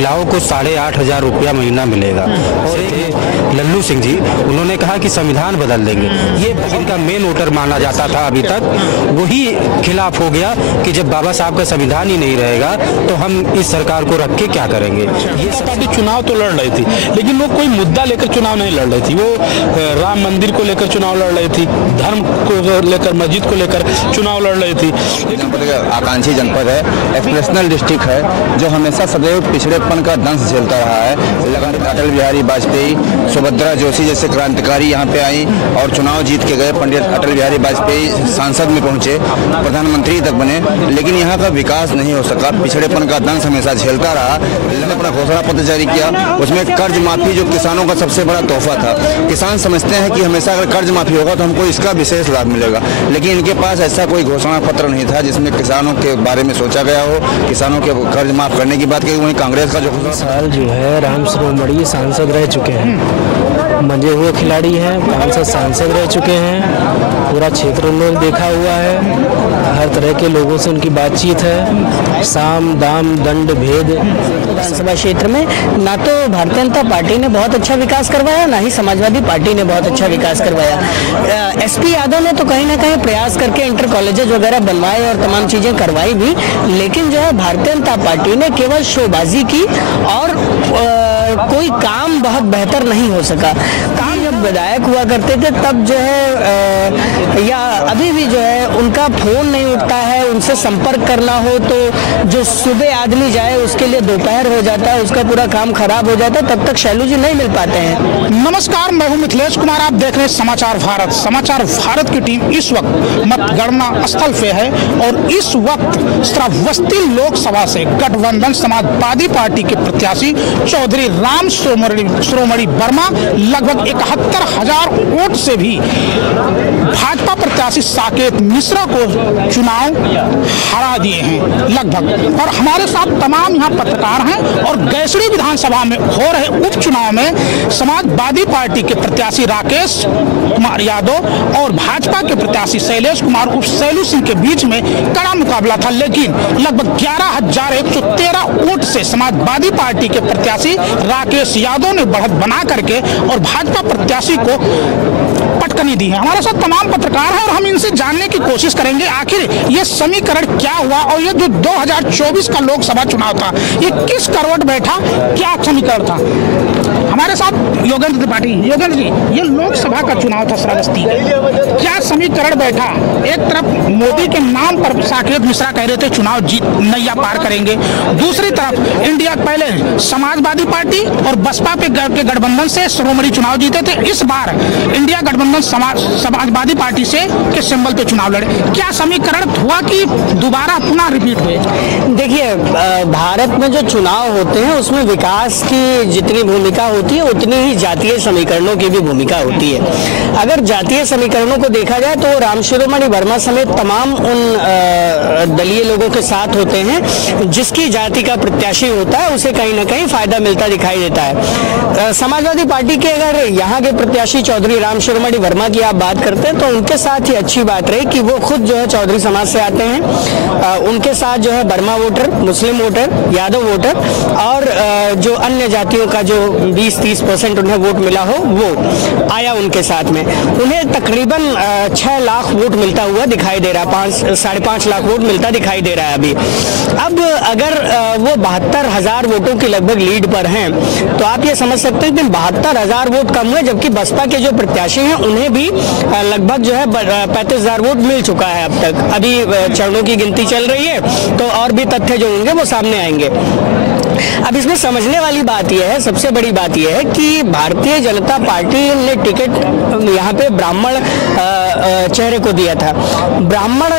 महिलाओं को 8,500 रुपया महीना मिलेगा। और लल्लू सिंह जी उन्होंने कहा कि संविधान बदल देंगे। ये इनका मेन वोटर माना जाता था अभी तक, वही खिलाफ हो गया कि जब बाबा साहब का संविधान ही नहीं रहेगा तो हम इस सरकार को रख के क्या करेंगे। ये पार्टी चुनाव तो लड़ रही थी, लेकिन वो कोई मुद्दा लेकर चुनाव नहीं लड़ रही थी। वो राम मंदिर को लेकर चुनाव लड़ रही थी, धर्म को लेकर, मस्जिद को लेकर चुनाव लड़ रही थी। आकांक्षी जनपद है, एक्सप्रेशनल डिस्ट्रिक्ट है, जो हमेशा सदैव पिछड़ेपन का दंश झेलता रहा है। लगातार अटल बिहारी वाजपेयी, सुभद्रा जोशी जैसे क्रांतिकारी यहाँ पे आई और चुनाव जीत के गए। पंडित अटल बिहारी वाजपेयी सांसद में पहुंचे, प्रधानमंत्री तक बने, लेकिन यहाँ का विकास नहीं हो सका। पिछड़ेपन का दंश हमेशा झेलता रहा। इन्होंने अपना घोषणा पत्र जारी किया, उसमें कर्ज माफी जो किसानों का सबसे बड़ा तोहफा था। किसान समझते हैं कि हमेशा अगर कर्ज माफी होगा तो हमको इसका विशेष लाभ मिलेगा, लेकिन इनके पास ऐसा कोई घोषणा पत्र नहीं था जिसमें किसानों के बारे में सोचा गया हो, किसानों के कर्ज माफ करने की बात की। वहीं कांग्रेस का जो साल जो है राम शिरोमणि सांसद रह चुके हैं, मंजे हुए खिलाड़ी हैं, 5 सांसद रह चुके हैं, पूरा क्षेत्र उन्होंने देखा हुआ है, हर तरह के लोगों से उनकी बातचीत है, साम दाम दंड भेद। विधानसभा क्षेत्र में ना तो भारतीय जनता पार्टी ने बहुत अच्छा विकास करवाया, ना ही समाजवादी पार्टी ने बहुत अच्छा विकास करवाया। एसपी यादव ने तो कहीं ना कहीं प्रयास करके इंटर कॉलेजेज वगैरह बनवाए और तमाम चीजें करवाई भी, लेकिन जो है भारतीय जनता पार्टी ने केवल शोबाजी की और कोई काम बहुत बेहतर नहीं हो सका। काम जब विधायक हुआ करते थे तब जो है या अभी भी जो है उनका फोन नहीं उठता है, उनसे संपर्क करना हो तो जो सुबह आदमी जाए उसके लिए दोपहर हो जाता है, उसका पूरा काम खराब हो जाता है, तब तक शैलू जी नहीं मिल पाते हैं। नमस्कार, मैं हूं मिथिलेश कुमार, आप देख रहे हैं समाचार भारत। समाचार भारत की टीम इस वक्त मतगणना स्थल पे है और इस वक्त श्रावस्ती लोकसभा से गठबंधन समाजवादी पार्टी के प्रत्याशी चौधरी राम शिरोमणि वर्मा लगभग 71,000 वोट से भी भाजपा प्रत्याशी साकेत मिश्रा को चुनाव हरा दिए हैं लगभग। और हमारे साथ तमाम यहाँ पत्रकार हैं और गैसड़ी विधानसभा में हो रहे उपचुनाव में समाजवादी पार्टी के प्रत्याशी राकेश कुमार यादव और भाजपा के प्रत्याशी शैलेश कुमार उर्फ शैलू सिंह के बीच में कड़ा मुकाबला था, लेकिन लगभग 11,113 वोट से समाजवादी पार्टी के प्रत्याशी राकेश यादव ने बढ़त बना करके और भाजपा प्रत्याशी को पटकनी दी है। हमारे साथ तमाम पत्रकार हैं और हम इनसे जानने की कोशिश करेंगे आखिर ये समीकरण क्या हुआ और ये जो 2024 का लोकसभा चुनाव था ये किस करवट बैठा, क्या समीकरण था। हमारे साथ योगेंद्र त्रिपाठी। योगेंद्र जी, ये लोकसभा का चुनाव था श्रावस्ती, क्या समीकरण बैठा? एक तरफ मोदी के नाम पर साकेत मिश्रा कह रहे थे चुनाव जीत नैया पार करेंगे, दूसरी तरफ इंडिया पहले समाजवादी पार्टी और बसपा के गठबंधन से शिरोमणि चुनाव जीते थे, इस बार इंडिया गठबंधन समाजवादी पार्टी से के सिंबल पे चुनाव लड़े। क्या समीकरण हुआ कि दोबारा पुनः रिपीट हुए? देखिए, भारत में जो चुनाव होते हैं उसमें विकास की जितनी भूमिका होती है उतनी ही जातीय समीकरणों की भी भूमिका होती है। अगर जातीय समीकरणों को देखा जाए तो राम शिरोमणि वर्मा समेत तमाम उन दलीय लोगों के साथ होते हैं जिसकी जाति का प्रत्याशी होता है उसे कहीं ना कहीं फायदा मिलता दिखाई देता है। समाजवादी पार्टी के अगर यहाँ के प्रत्याशी चौधरी राम शिरोमणि वर्मा की आप बात करते हैं तो उनके साथ ही अच्छी बात रही कि वो खुद जो है चौधरी समाज से आते हैं। उनके साथ जो है वर्मा वोटर, मुस्लिम वोटर, यादव वोटर और जो अन्य जातियों का जो 20-30% उन्हें वोट मिला हो वो आया उनके साथ में। उन्हें तकरीबन 6 लाख वोट मिलता हुआ दिखाई दे रहा है, 5.5 लाख वोट मिलता दिखाई दे रहा है अभी। अब अगर वो 72,000 वोटों की लगभग लीड पर हैं तो आप ये समझ सकते हैं कि 72,000 वोट कम हुए, जबकि बसपा के जो प्रत्याशी हैं उन्हें भी लगभग जो है 35,000 वोट मिल चुका है अब तक। अभी चरणों की गिनती चल रही है तो और भी तथ्य जो होंगे वो सामने आएंगे। अब इसमें समझने वाली बात यह है, सबसे बड़ी बात यह है कि भारतीय जनता पार्टी ने टिकट यहाँ पे ब्राह्मण चेहरे को दिया था। ब्राह्मण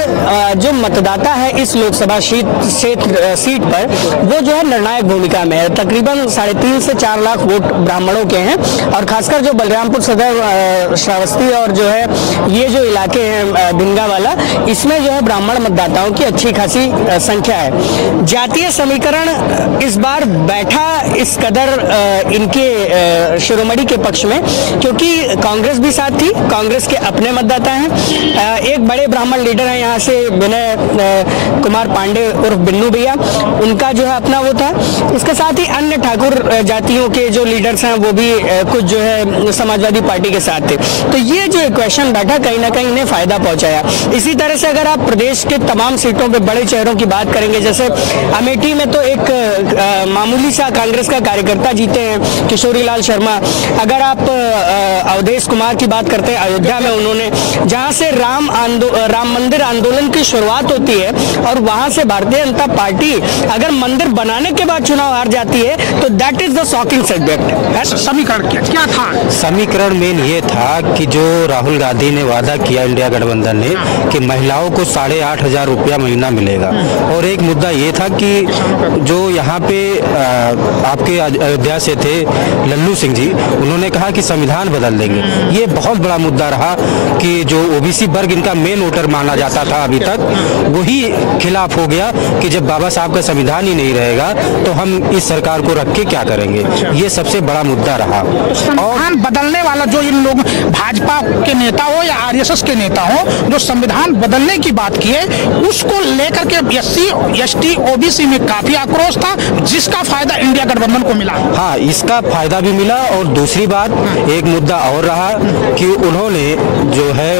जो मतदाता है इस लोकसभा सीट पर वो जो है निर्णायक भूमिका में है। तकरीबन 3.5 से 4 लाख वोट ब्राह्मणों के हैं और खासकर जो बलरामपुर सदर, श्रावस्ती और जो है ये जो इलाके हैं भिंगा वाला, इसमें जो है ब्राह्मण मतदाताओं की अच्छी खासी संख्या है। जातीय समीकरण इस बार उम्मीदवार बैठा इस कदर इनके शिरोमणि के पक्ष में, क्योंकि कांग्रेस भी साथ थी, कांग्रेस के अपने मतदाता हैं। एक बड़े ब्राह्मण लीडर हैं यहाँ से विनय कुमार पांडे उर्फ बिन्नू भैया, उनका जो है अपना वो था। इसके साथ ही अन्य ठाकुर जातियों के जो लीडर्स हैं वो भी कुछ जो है समाजवादी पार्टी के साथ थे। तो ये जो इक्वेशन बैठा कहीं ना कहीं इन्हें फायदा पहुंचाया। इसी तरह से अगर आप प्रदेश के तमाम सीटों पे बड़े चेहरों की बात करेंगे, जैसे अमेठी में तो एक मामूली सा कांग्रेस का कार्यकर्ता जीते हैं, किशोरी लाल शर्मा। अगर आप अवधेश कुमार की बात करते हैं, अयोध्या में उन्होंने, जहां से राम मंदिर आंदोलन की शुरुआत होती है, और वहां से भारतीय जनता पार्टी अगर मंदिर बनाने के बाद चुनाव हार जाती है, तो that is the shocking subject. समीकरण क्या था? समीकरण मेन ये था कि जो राहुल गांधी ने वादा किया इंडिया गठबंधन ने कि महिलाओं को 8,500 रुपया महीना मिलेगा, और एक मुद्दा ये था कि जो यहाँ पे आपके अयोध्या से थे लल्लू सिंह जी, उन्होंने कहा कि संविधान बदल देंगे। ये बहुत बड़ा मुद्दा रहा कि जो ओबीसी वर्ग इनका मेन वोटर माना जाता था अभी तक, वही खिलाफ हो गया कि जब बाबा साहब का संविधान ही नहीं रहेगा तो हम इस सरकार को रख के क्या करेंगे। ये सबसे बड़ा मुद्दा रहा। संविधान बदलने वाला जो इन लोग भाजपा के नेता हो या आरएसएस के नेता हो, जो संविधान बदलने की बात किए, उसको लेकर के SC ST OBC में काफी आक्रोश था, जिसका फायदा इंडिया गठबंधन को मिला। हाँ, इसका फायदा भी मिला। और दूसरी बात, एक मुद्दा और रहा कि उन्होंने जो है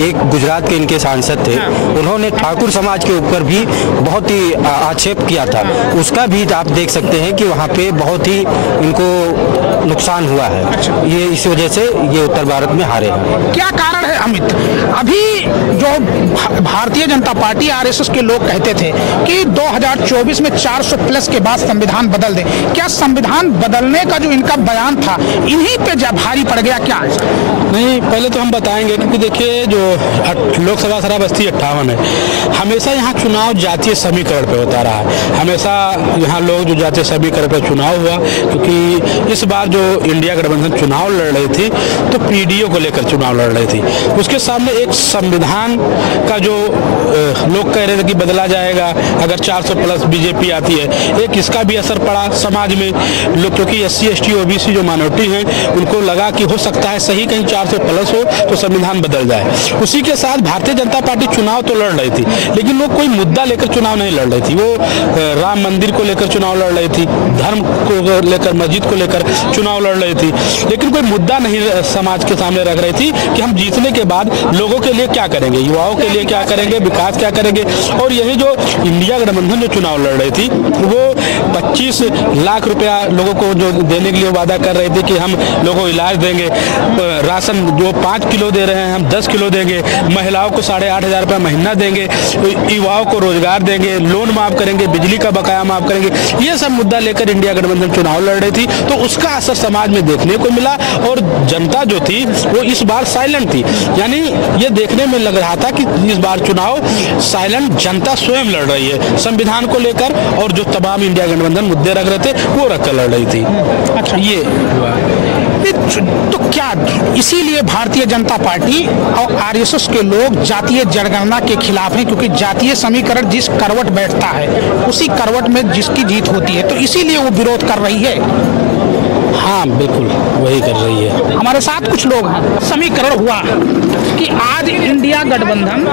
एक गुजरात के इनके सांसद थे, उन्होंने ठाकुर समाज के ऊपर भी बहुत ही आक्षेप किया था। उसका भी आप देख सकते हैं कि वहाँ पे बहुत ही इनको नुकसान हुआ है। ये इस वजह से ये उत्तर भारत में हारे हैं। क्या कारण है अमित? अभी जो भारतीय जनता पार्टी आरएसएस के लोग कहते थे कि 2024 में 400 प्लस के बाद संविधान बदल दे, क्या संविधान बदलने का जो इनका बयान था इन्हीं पे भारी पड़ गया क्या? नहीं, पहले तो हम बताएंगे, क्योंकि देखिए जो लोकसभा शराबस्ती 58 है, हमेशा यहाँ चुनाव जातीय समीकरण पे होता रहा है। हमेशा यहाँ लोग जो जातीय समीकरण पे चुनाव हुआ, क्योंकि इस बार जो इंडिया गठबंधन चुनाव लड़ रही थी तो पीडीओ को लेकर चुनाव लड़ रही थी। उसके सामने एक संविधान का जो लोग कह रहे थे कि बदला जाएगा अगर 400 प्लस बीजेपी आती है, एक इसका भी असर पड़ा समाज में लोग, क्योंकि SC ST OBC जो माइनॉरिटी हैं उनको लगा कि हो सकता है सही कहीं 400 प्लस हो तो संविधान बदल जाए। उसी के साथ भारतीय जनता पार्टी चुनाव तो लड़ रही थी, लेकिन वो कोई मुद्दा लेकर चुनाव नहीं लड़ रही थी। वो राम मंदिर को लेकर चुनाव लड़ रही थी, धर्म को लेकर, मस्जिद को लेकर चुनाव लड़ रही थी, लेकिन कोई मुद्दा नहीं समाज के सामने रख रही थी कि हम जीतने के बाद लोगों के लिए क्या करेंगे, युवाओं के लिए क्या करेंगे, विकास क्या करेंगे। और यही जो इंडिया गठबंधन जो चुनाव लड़ रही थी, वो 25 लाख रुपया लोगों को जो देने के लिए वादा कर रहे थे कि हम लोगों को इलाज देंगे, राशन जो 5 किलो दे रहे हैं हम 10 किलो देंगे, महिलाओं को 8,500 रुपया महीना देंगे, युवाओं को रोजगार देंगे, लोन माफ करेंगे, बिजली का बकाया माफ करेंगे। ये सब मुद्दा लेकर इंडिया गठबंधन चुनाव लड़ रही थी, तो उसका असर समाज में देखने को मिला। और जनता जो थी वो इस बार साइलेंट थी, यानी ये देखने में लग रहा था कि इस बार चुनाव साइलेंट जनता स्वयं लड़ रही है संविधान को लेकर, और जो तमाम इंडिया गठबंधन मुद्दे रख रहे थे वो रखकर लड़ रही थी। अच्छा, ये तो क्या इसीलिए भारतीय जनता पार्टी और आरएसएस के लोग जातीय जनगणना के खिलाफ हैं, क्योंकि जातीय समीकरण जिस करवट बैठता है उसी करवट में जिसकी जीत होती है, तो इसीलिए वो विरोध कर रही है। हाँ, बिल्कुल वही कर रही है। हमारे साथ कुछ लोग हैं। समीकरण हुआ कि आज इंडिया गठबंधन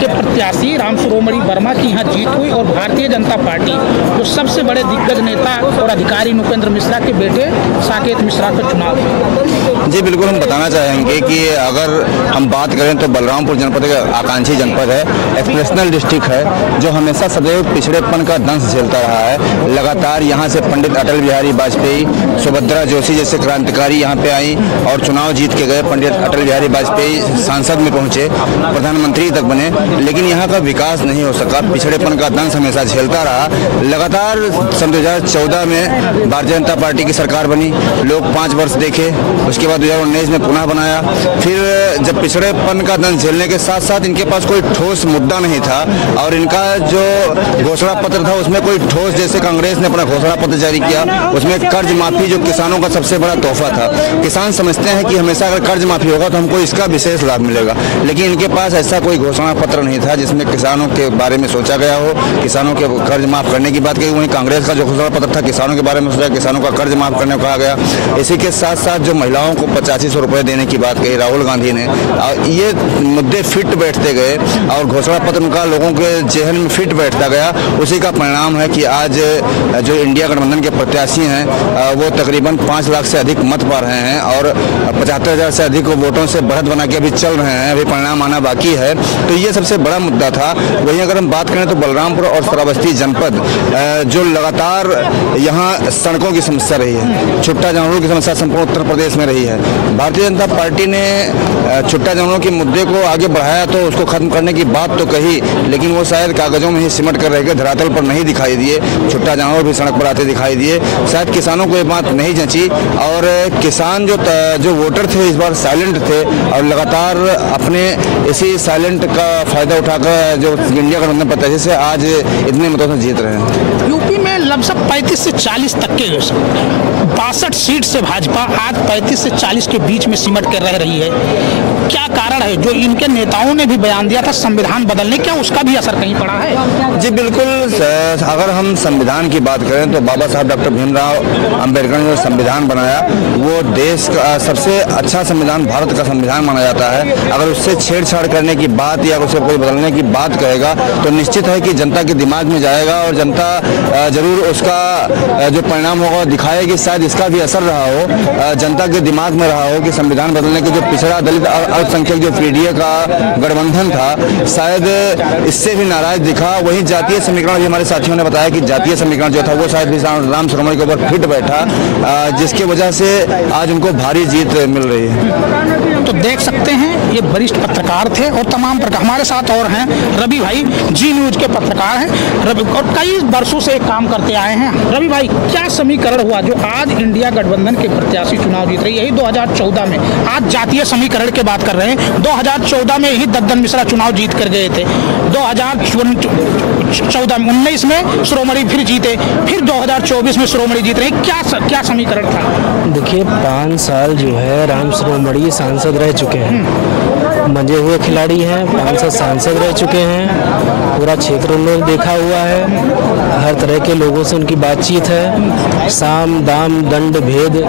के प्रत्याशी राम शिरोमणि वर्मा की यहाँ जीत हुई, और भारतीय जनता पार्टी जो सबसे बड़े दिग्गज नेता और अधिकारी नृपेंद्र मिश्रा के बेटे साकेत मिश्रा का चुनाव हुआ। जी बिल्कुल, हम बताना चाहेंगे कि अगर हम बात करें तो बलरामपुर जनपद एक आकांक्षी जनपद है, एक्सप्रेशनल डिस्ट्रिक्ट है, जो हमेशा सदैव पिछड़ेपन का दंश झेलता रहा है। लगातार यहाँ से पंडित अटल बिहारी वाजपेयी, सुभद्रा जोशी जैसे क्रांतिकारी यहाँ पे आई और चुनाव जीत के गए। पंडित अटल बिहारी वाजपेयी सांसद में पहुंचे, प्रधानमंत्री तक बने, लेकिन यहाँ का विकास नहीं हो सका। पिछड़ेपन का दंश हमेशा झेलता रहा। लगातार सन 2014 में भारतीय जनता पार्टी की सरकार बनी, लोग 5 वर्ष देखे, उसके बाद 2019 में पुनः बनाया। फिर जब पिछड़ेपन का दंश झेलने के साथ साथ इनके पास कोई ठोस मुद्दा नहीं था और इनका जो घोषणा पत्र था उसमें कोई ठोस, जैसे कांग्रेस ने अपना घोषणा पत्र जारी किया उसमें कर्ज माफी जो किसानों का सबसे बड़ा तोहफा था। किसान समझते हैं कि हमेशा अगर कर्ज माफी होगा तो हमको इसका विशेष लाभ मिलेगा, लेकिन इनके पास ऐसा कोई घोषणा पत्र नहीं था जिसमें किसानों के बारे में सोचा गया हो, किसानों के कर्ज माफ करने की बात कही। वहीं कांग्रेस का जो घोषणा पत्र था किसानों के बारे में सोचा, किसानों का कर्ज माफ करने को कहा गया। इसी के साथ साथ जो महिलाओं को 8500 रुपए देने की बात कही राहुल गांधी ने, ये मुद्दे फिट बैठते गए और घोषणा पत्र उनका लोगों के जेहन में फिट बैठता गया। उसी का परिणाम है कि आज जो इंडिया गठबंधन के प्रत्याशी हैं वो तकरीबन 5 लाख से अधिक मत पा रहे हैं और 75,000 से अधिक वोटों से बढ़त बना के अभी चल रहे हैं, अभी परिणाम आना बाकी है। तो ये सबसे बड़ा मुद्दा था। वहीं अगर हम बात करें तो बलरामपुर और श्रावस्ती जनपद जो लगातार यहाँ सड़कों की समस्या रही है, छुट्टा जानवरों की समस्या संपूर्ण उत्तर प्रदेश में रही है। भारतीय जनता पार्टी ने छुट्टा जानवरों के मुद्दे को आगे बढ़ाया तो उसको खत्म करने की बात तो कही, लेकिन वो शायद कागजों में ही सिमट कर रह गए, धरातल पर नहीं दिखाई दिए। छुट्टा जानवर भी सड़क पर आते दिखाई दिए। शायद किसानों को ये बात नहीं जंची और किसान जो वोटर थे इस बार साइलेंट थे और लगातार अपने इसी साइलेंट का फायदा उठाकर जो इंडिया गठबंधन प्रत्याशी से आज इतने मतों से जीत रहे हैं। यूपी में लगभग 35 से 40 तक के 62 सीट से भाजपा आज 35 से 40 के बीच में सिमट कर रह रही है। क्या कारण है? जो इनके नेताओं ने भी बयान दिया था संविधान बदलने, क्या उसका भी असर कहीं पड़ा है? जी बिल्कुल। अगर हम संविधान की बात करें तो बाबा साहब डॉक्टर भीमराव अंबेडकर ने जो संविधान बनाया वो देश का सबसे अच्छा संविधान, भारत का संविधान माना जाता है। अगर उससे छेड़छाड़ करने की बात या उसे कोई बदलने की बात कहेगा तो निश्चित है कि जनता के दिमाग में जाएगा और जनता जरूर उसका जो परिणाम होगा दिखाएगी। शायद इसका भी असर रहा हो, जनता के दिमाग में रहा हो कि संविधान बदलने के जो पिछड़ा दलित अल्पसंख्यक जो पीडीए का गठबंधन था शायद इससे भी नाराज दिखा। वहीं जातीय समीकरण भी हमारे साथियों ने बताया कि जातीय समीकरण जो था वो शायद भी राम शिरोमणि के ऊपर फिट बैठा, जिसकी वजह से आज उनको भारी जीत मिल रही है। तो देख सकते हैं ये वरिष्ठ पत्रकार थे और तमाम प्रकार हमारे साथ और हैं रवि भाई, जी न्यूज के पत्रकार हैं रवि और कई वर्षों से एक काम करते आए हैं। रवि भाई, क्या समीकरण हुआ जो आज इंडिया गठबंधन के प्रत्याशी चुनाव जीत रही है? यही 2014 में, आज जातीय समीकरण की बात कर रहे हैं, 2014 में ही दद्दन मिश्रा चुनाव जीत कर गए थे, 2014 में 19 में शिरोमणि फिर जीते, फिर 2024 में शिरोमणि जीत रहे। क्या समीकरण था? देखिए 5 साल जो है राम शिरोमणि सांसद रह चुके हैं, मंजे हुए खिलाड़ी हैं, 5 साल सांसद रह चुके हैं, पूरा क्षेत्र उन्होंने देखा हुआ है, हर तरह के लोगों से उनकी बातचीत है, साम दाम दंड भेद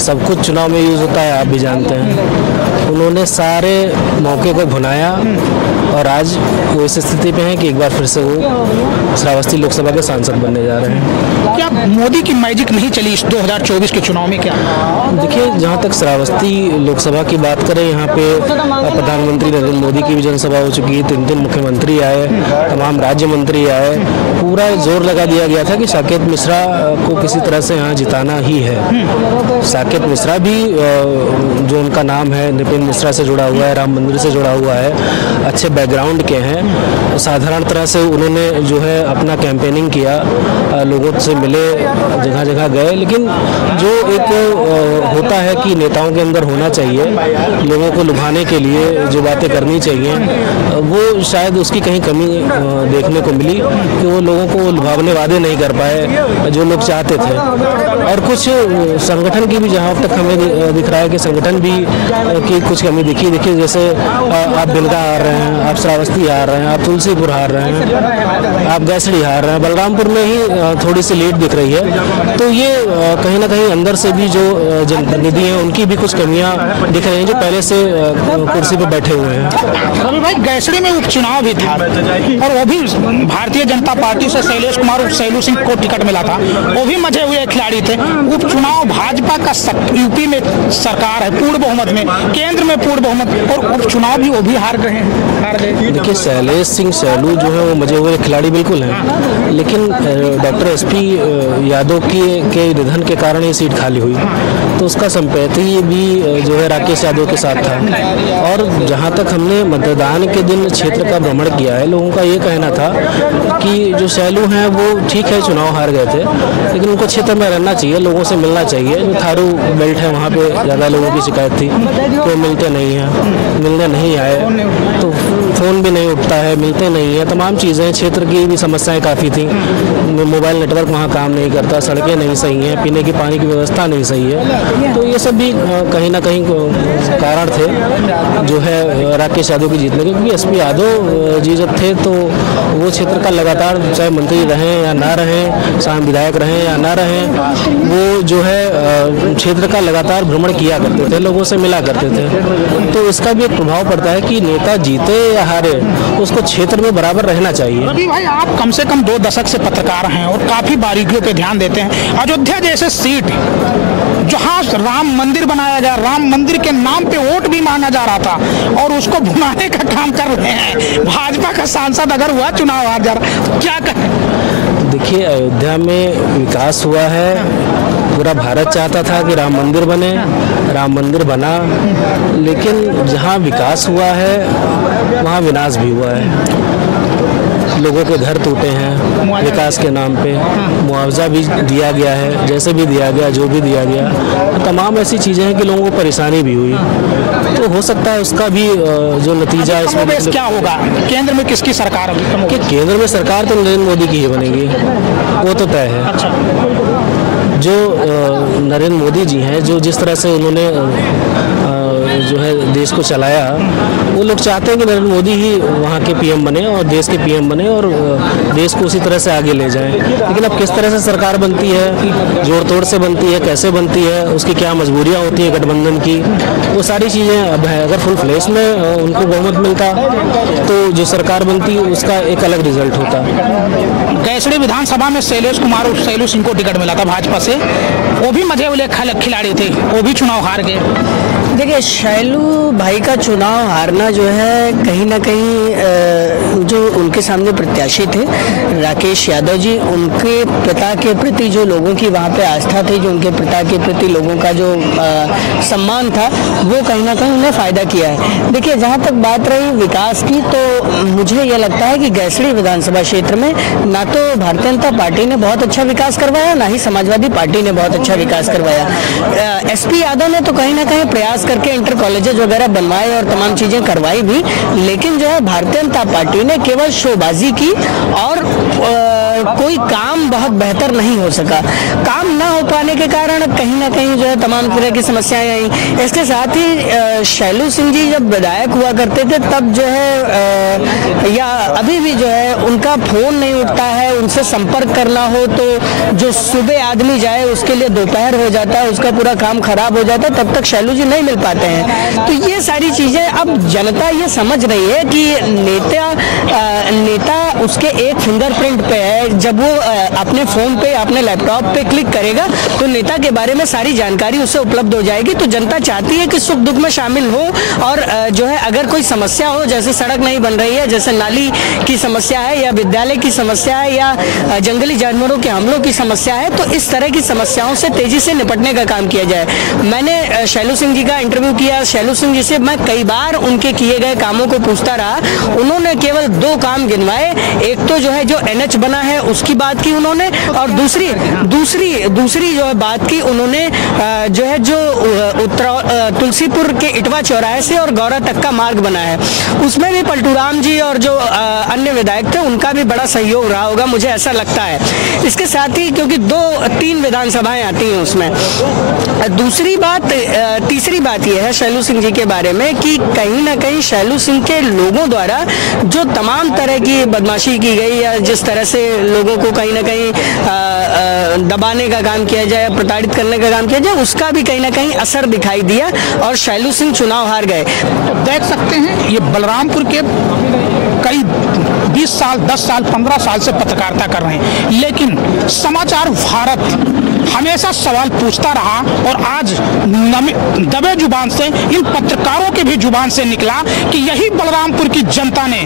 सब कुछ चुनाव में यूज़ होता है, आप भी जानते हैं। उन्होंने सारे मौके को भुनाया और आज वो इस स्थिति पे हैं कि एक बार फिर से वो श्रावस्ती लोकसभा के सांसद बनने जा रहे हैं। क्या मोदी की मैजिक नहीं चली इस 2024 के चुनाव में? क्या देखिए, जहाँ तक श्रावस्ती लोकसभा की बात करें, यहाँ पे प्रधानमंत्री नरेंद्र मोदी की भी जनसभा हो चुकी है, 3 मुख्यमंत्री आए, तमाम राज्य मंत्री आए, पूरा जोर लगा दिया गया था कि साकेत मिश्रा को किसी तरह से यहाँ जिताना ही है। साकेत मिश्रा भी जो उनका नाम है नितिन मिश्रा से जुड़ा हुआ है, राम मंदिर से जुड़ा हुआ है, अच्छे बैकग्राउंड के हैं। साधारण तरह से उन्होंने जो है अपना कैंपेनिंग किया, लोगों से मिले, जगह जगह गए, लेकिन जो एक होता है कि नेताओं के अंदर होना चाहिए, लोगों को लुभाने के लिए जो बातें करनी चाहिए, वो शायद उसकी कहीं कमी देखने को मिली कि वो लोगों को लुभावने वादे नहीं कर पाए जो लोग चाहते थे। और कुछ संगठन की भी जहाँ तक हमें दिख रहा है कि संगठन भी की कुछ कमी दिखी। देखिए जैसे आप बिलगा हार रहे हैं, आप श्रावस्ती हार रहे हैं, आप तुलसीपुर हार रहे हैं, आप गैसड़ी हार रहे हैं, बलरामपुर में ही थोड़ी सी लीड दिख रही है। तो ये कहीं ना कहीं अंदर से भी जो जनप्रतिनिधि हैं उनकी भी कुछ कमियां दिख रही हैं जो पहले से कुर्सी पे बैठे हुए हैं। रवि भाई, गैसड़ी में उपचुनाव भी था और वो भी भारतीय जनता पार्टी से शैलेश कुमार और शैलू सिंह को टिकट मिला था, वो भी मजे हुए खिलाड़ी थे। उपचुनाव भाजपा का यूपी में सरकार है पूर्ण बहुमत में, केंद्र में पूर्ण बहुमत, और उपचुनाव भी वो भी हार गए। देखिए शैलेश सिंह शैलू जो है वो मजे हुए खिलाड़ी बिल्कुल हैं, लेकिन डॉक्टर SP यादव के निधन के कारण ये सीट खाली हुई, तो उसका संपत्ति भी जो है राकेश यादव के साथ था। और जहाँ तक हमने मतदान के दिन क्षेत्र का भ्रमण किया है, लोगों का ये कहना था कि जो शैलू हैं वो ठीक है चुनाव हार गए थे, लेकिन उनको क्षेत्र में रहना चाहिए, लोगों से मिलना चाहिए। जो थारू बेल्ट है वहाँ पे ज़्यादा लोगों की शिकायत थी, तो मिलते नहीं हैं, मिलने नहीं आए, तो फ़ोन भी नहीं उठता है, मिलते नहीं हैं, तमाम चीज़ें, क्षेत्र की भी समस्याएं काफ़ी थी। मोबाइल नेटवर्क वहाँ काम नहीं करता, सड़कें नहीं सही हैं, पीने की पानी की व्यवस्था नहीं सही है, तो ये सब भी कहीं ना कहीं कारण थे जो है राकेश यादव की जीतने के। क्योंकि एसपी यादव जी जब थे तो वो क्षेत्र का लगातार, चाहे मंत्री रहें या ना रहें, चाहे विधायक रहें या ना रहें, वो जो है क्षेत्र का लगातार भ्रमण किया करते थे, लोगों से मिला करते थे। तो इसका भी एक प्रभाव पड़ता है कि नेता जीते या हारे, उसको क्षेत्र में बराबर रहना चाहिए। रवि भाई, आप कम से कम 2 दशक से पत्रकार हैं और काफी बारीकियों पे ध्यान देते हैं। अयोध्या जैसे सीट जहाँ राम मंदिर बनाया गया, राम मंदिर के नाम पे वोट भी मांगा जा रहा था और उसको भुनाने का काम कर रहे हैं। भाजपा का सांसद अगर हुआ चुनाव हार जा रहा, क्या कहें? देखिए, अयोध्या में विकास हुआ है, पूरा भारत चाहता था कि राम मंदिर बने, राम मंदिर बना, लेकिन जहाँ विकास हुआ है वहाँ विनाश भी हुआ है। लोगों के घर टूटे हैं विकास के नाम पे, मुआवजा भी दिया गया है, जैसे भी दिया गया, जो भी दिया गया, तमाम ऐसी चीज़ें हैं कि लोगों को परेशानी भी हुई। तो हो सकता है उसका भी जो नतीजा इसमें क्या होगा, केंद्र में किसकी सरकार होगी? कि केंद्र में सरकार तो नरेंद्र मोदी की ही बनेगी, वो तो तय है। अच्छा। जो नरेंद्र मोदी जी हैं, जो जिस तरह से उन्होंने जो है देश को चलाया, वो लोग चाहते हैं कि नरेंद्र मोदी ही वहाँ के पीएम बने और देश के पीएम बने और देश को उसी तरह से आगे ले जाएं। लेकिन अब किस तरह से सरकार बनती है, जोड़ तोड़ से बनती है, कैसे बनती है, उसकी क्या मजबूरियाँ होती हैं गठबंधन की, वो सारी चीज़ें अब है। अगर फुल फ्लैश में उनको बहुमत मिलता तो जो सरकार बनती उसका एक अलग रिजल्ट होता। कैसड़ी विधानसभा में शैलू सिंह को टिकट मिला था भाजपा से, वो भी मजे वाले खिलाड़ी थे, वो भी चुनाव हार गए। देखिए, शैलू भाई का चुनाव हारना जो है कहीं ना कहीं जो उनके सामने प्रत्याशी थे राकेश यादव जी, उनके पिता के प्रति जो लोगों की वहाँ पे आस्था थी, जो उनके पिता के प्रति लोगों का जो सम्मान था, वो कहीं ना कहीं उन्हें फ़ायदा किया है। देखिए, जहाँ तक बात रही विकास की, तो मुझे ये लगता है कि गैसड़ी विधानसभा क्षेत्र में ना तो भारतीय जनता पार्टी ने बहुत अच्छा विकास करवाया, ना ही समाजवादी पार्टी ने बहुत अच्छा विकास करवाया। एसपी यादव ने तो कहीं ना कहीं प्रयास करके इंटर कॉलेजेस वगैरह बनवाए और तमाम चीजें करवाई भी, लेकिन जो है भारतीय जनता पार्टी ने केवल शोबाजी की और कोई काम बहुत बेहतर नहीं हो सका। काम ना हो पाने के कारण कहीं ना कहीं जो है तमाम तरह की समस्याएं आई। इसके साथ ही शैलू सिंह जी जब विधायक हुआ करते थे तब जो है या अभी भी जो है उनका फोन नहीं उठता है, उनसे संपर्क करना हो तो जो सुबह आदमी जाए उसके लिए दोपहर हो जाता है, उसका पूरा काम खराब हो जाता है, तब तक शैलू जी नहीं मिल पाते हैं। तो ये सारी चीजें अब जनता ये समझ रही है कि नेता उसके एक फिंगरप्रिंट पे है। जब वो अपने फोन पे अपने लैपटॉप पे क्लिक करेगा तो नेता के बारे में सारी जानकारी उसे उपलब्ध हो जाएगी। तो जनता चाहती है कि सुख दुख में शामिल हो और जो है अगर कोई समस्या हो, जैसे सड़क नहीं बन रही है, जैसे नाली की समस्या है या विद्यालय की समस्या है या जंगली जानवरों के हमलों की समस्या है, तो इस तरह की समस्याओं से तेजी से निपटने का काम किया जाए। मैंने शैलू सिंह जी का इंटरव्यू किया, शैलू सिंह जी से मैं कई बार उनके किए गए कामों को पूछता रहा। उन्होंने केवल 2 काम गिनवाए, एक तो जो है जो NH बना है उसकी बात की उन्होंने, और दूसरी जो है बात की उन्होंने जो है जो तुलसीपुर के इटवा चौराहे से और गौरा तक का मार्ग बना है, उसमें भी पलटूराम जी और जो अन्य विधायक थे उनका भी बड़ा सहयोग रहा होगा, मुझे ऐसा लगता है। इसके साथ ही क्योंकि 2-3 विधानसभाएं आती हैं उसमें। तीसरी बात यह है शैलू सिंह जी के बारे में कि कहीं ना कहीं शैलू सिंह के लोगों द्वारा जो तमाम तरह की बदमाशी की गई या जिस तरह से लोगों को कहीं ना कहीं दबाने का काम किया जाए, प्रताड़ित करने का काम किया जाए, उसका भी कहीं ना कहीं असर दिखाई दिया और शैलू सिंह चुनाव हार गए। तो देख सकते हैं ये बलरामपुर के कई 20 साल, 10 साल, 15 साल से पत्रकारिता कर रहे हैं, लेकिन समाचार भारत हमेशा सवाल पूछता रहा और आज दबे जुबान से इन पत्रकारों के भी जुबान से निकला कि यही बलरामपुर की जनता ने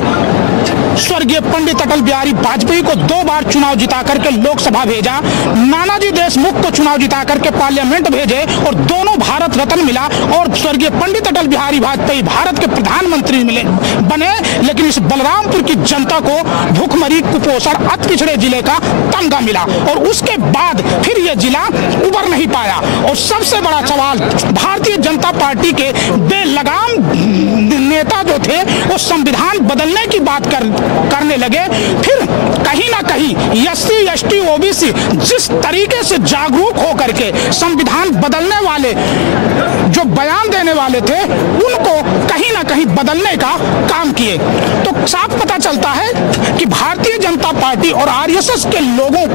स्वर्गीय पंडित अटल बिहारी वाजपेयी को 2 बार चुनाव जिता करके लोकसभा भेजा, नानाजी देशमुख को चुनाव जिता करके पार्लियामेंट भेजे और दोनों भारत रत्न मिला, और स्वर्गीय पंडित अटल बिहारी वाजपेयी भारत के प्रधानमंत्री मिले बने। लेकिन इस बलरामपुर की जनता को भूखमरी, कुपोषण, अति पिछड़े जिले का तमगा मिला और उसके बाद फिर यह जिला उबर नहीं पाया। और सबसे बड़ा सवाल, भारतीय जनता पार्टी के बेलगाम नेता जो थे वो संविधान बदलने की बात करने लगे। फिर कहीं ना कहीं SC ST OBC जिस तरीके से जागरूक होकर के संविधान बदलने वाले जो बयान देने वाले थे उनको कहीं ना कहीं बदलने का काम किए, तो साफ पता चलता है कि भारतीय जनता पार्टी और RSS के लोगों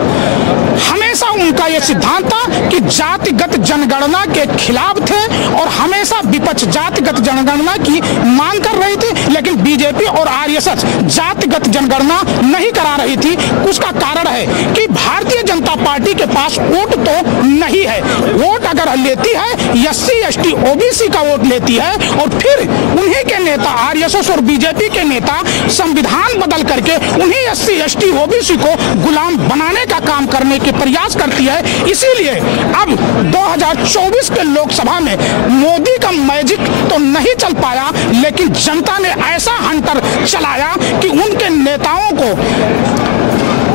हमेशा उनका यह सिद्धांत था कि जातिगत जनगणना के खिलाफ थे और हमेशा विपक्ष जातिगत जनगणना की मांग कर रही थी। लेकिन बीजेपी और RSS जातिगत जनगणना नहीं करा रही थी। उसका कारण है कि भारतीय जनता पार्टी के पास वोट तो नहीं है। वोट अगर लेती है SC ST OBC का वोट लेती है और फिर उन्हीं के नेता RSS और बीजेपी के नेता संविधान बदल करके उन्हीं SC ST OBC को गुलाम बनाने का काम करने के प्रयास करती है। इसीलिए अब 2024 के लोकसभा में मोदी का मैजिक तो नहीं चल पाया, लेकिन जनता ने ऐसा हंटर चलाया कि उनके नेताओं को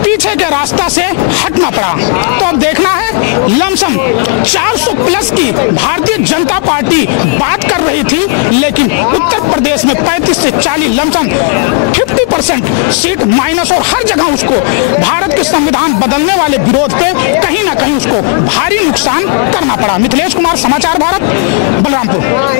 पीछे के रास्ता से हटना पड़ा। तो अब देखना है, लमसम 400 प्लस की भारतीय जनता पार्टी बात कर रही थी, लेकिन उत्तर प्रदेश में 35 से 40 लमसम 50% सीट माइनस, और हर जगह उसको भारत के संविधान बदलने वाले विरोध पे कहीं ना कहीं उसको भारी नुकसान करना पड़ा। मिथिलेश कुमार, समाचार भारत, बलरामपुर।